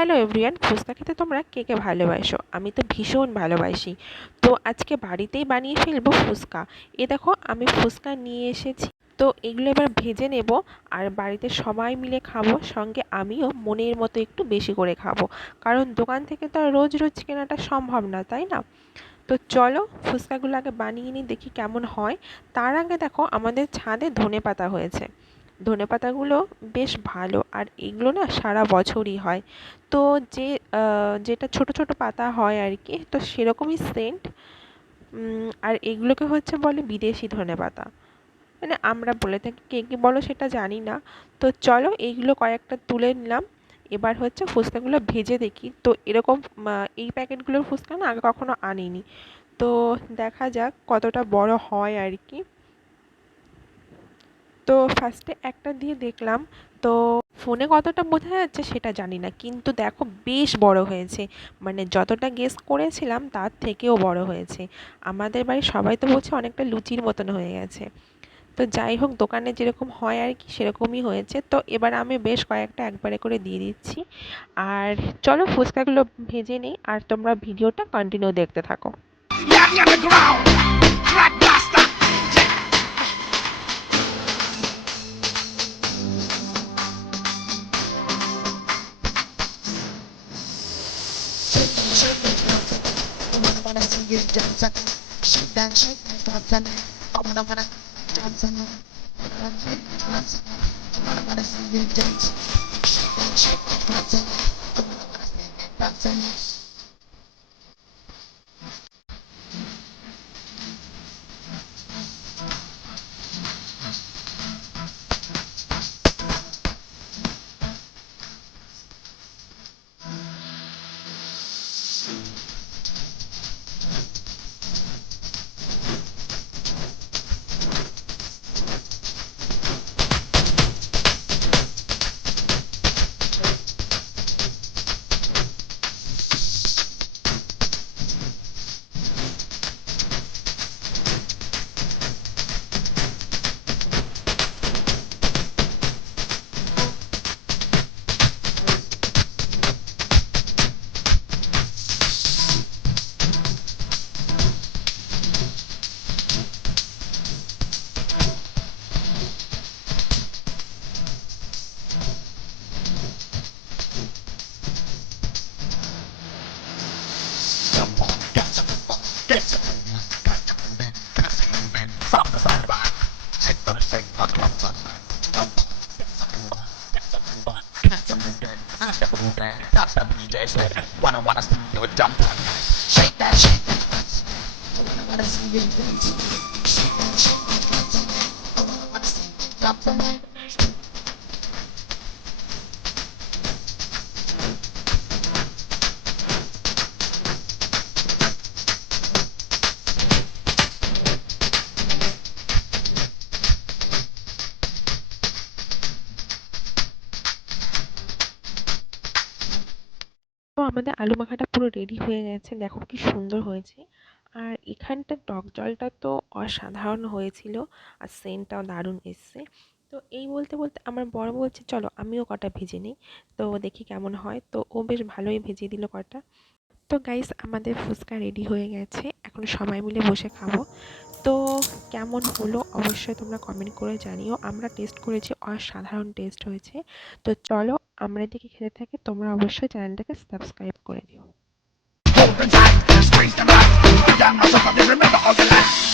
Hello everyone, fuchka খেতে তোমরা কে কে ভালোবাসো? আমি তো ভীষণ ভালোবাসি। তো আজকে বাড়িতেই বানিয়ে ফেলবো ফুচকা। এ দেখো আমি ফুচকা নিয়ে এসেছি। তো এগুলো এবার ভেজে নেব আর বাড়িতে সবাই মিলে খাবো, সঙ্গে আমিও মনের মতো একটু বেশি করে খাবো, কারণ দোকান থেকে তো আর রোজ রোজ কেনাটা সম্ভব না, তাই না? তো চলো ফুচকাগুলো আগে বানিয়ে নিই, দেখি কেমন হয়। তার আগে দেখো আমাদের ছাদে ধনেপাতা হয়েছে। ধনেপাতাগুলো বেশ ভালো, আর এগুলো না সারা বছরই হয়। তো যে যেটা ছোট ছোট পাতা হয় আর কি, তো সেরকমই সেন্ট। আর এগুলোকে হচ্ছে বলে বিদেশি ধনেপাতা, মানে আমরা বলে থাকি, কে কী বলো সেটা জানি না। তো চলো এইগুলো কয়েকটা তুলে নিলাম। এবার হচ্ছে ফুচকাগুলো ভেজে দেখি। তো এরকম এই প্যাকেটগুলোর ফুচকা না আগে কখনো আনিনি। তো দেখা যাক কতটা বড় হয় আর কি। তো ফার্স্টে একটা দিয়ে দেখলাম। তো ফোনে কতটা বোঝা যাচ্ছে সেটা জানি না, কিন্তু দেখো বেশ বড় হয়েছে। মানে যতটা গেস করেছিলাম তার থেকেও বড় হয়েছে। আমাদের বাড়ির সবাই তো বলছে অনেকটা লুচির মতন হয়ে গেছে। তো যাই হোক, দোকানে যেরকম হয় আর কি সেরকমই হয়েছে। তো এবার আমি বেশ কয়েকটা একবারে করে দিয়ে দিচ্ছি। আর চলো ফুচকাগুলো ভেজে নিই, আর তোমরা ভিডিওটা কন্টিনিউ দেখতে থাকো। Wanna see you dancing, shake that, dancing. I wanna dancing. Wanna see you dancing, shake that, dancing. Dancing. Wanna see you jump, shake that, wanna see you dance, shake that, wanna see you jump. তো আমাদের আলু মাখাটা পুরো ready হয়ে গেছে, দেখো কি সুন্দর হয়েছে। আর এখানটার টক জলটা তো অসাধারণ হয়েছিল, আর সেন্টটাও দারুণ এসছে। তো এই বলতে বলতে আমার বড় বলছে চলো আমিও কটা ভেজে নিই, তো দেখি কেমন হয়। তো ও বেশ ভালোই ভেজে দিল কটা। তো গাইস আমাদের ফুচকা রেডি হয়ে গেছে, এখন সবাই মিলে বসে খাবো। তো কেমন হলো অবশ্যই তোমরা কমেন্ট করে জানিও। আমরা টেস্ট করেছি, অসাধারণ টেস্ট হয়েছে। তো চলো আমরা এদিকে খেতে থাকি, তোমরা অবশ্যই চ্যানেলটাকে সাবস্ক্রাইব করে দিও। Hold the time, squeeze the back. Young myself, I remember all the life.